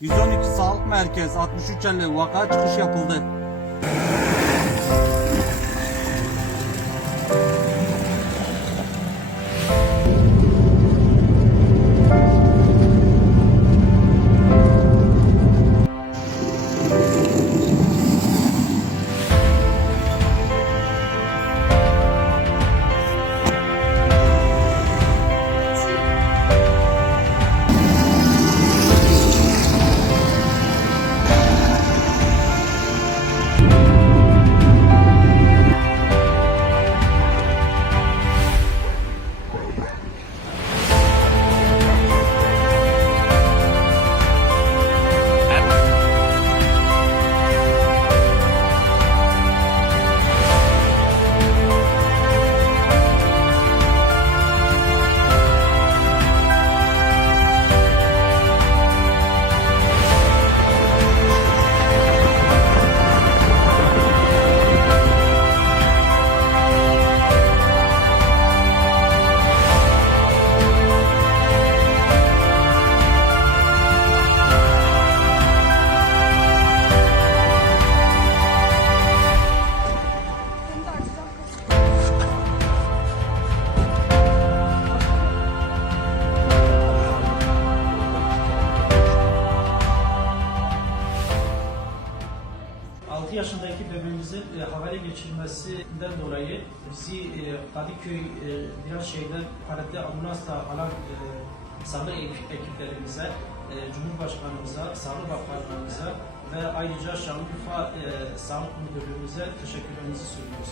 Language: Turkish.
112 Sağlık Merkez 6350 vaka çıkış yapıldı. Altı yaşındaki bebeğimizin e, havale geçirmesinden dolayı bizi e, Kadıköy e, biraz şeyden parate ambulansla alan e, sağlık ekip- ekiplerimize, e, Cumhurbaşkanımıza, Sağlık Bakanlığımıza ve ayrıca Şanlıurfa e, Sağlık Müdürlüğümüze teşekkürlerimizi sunuyoruz.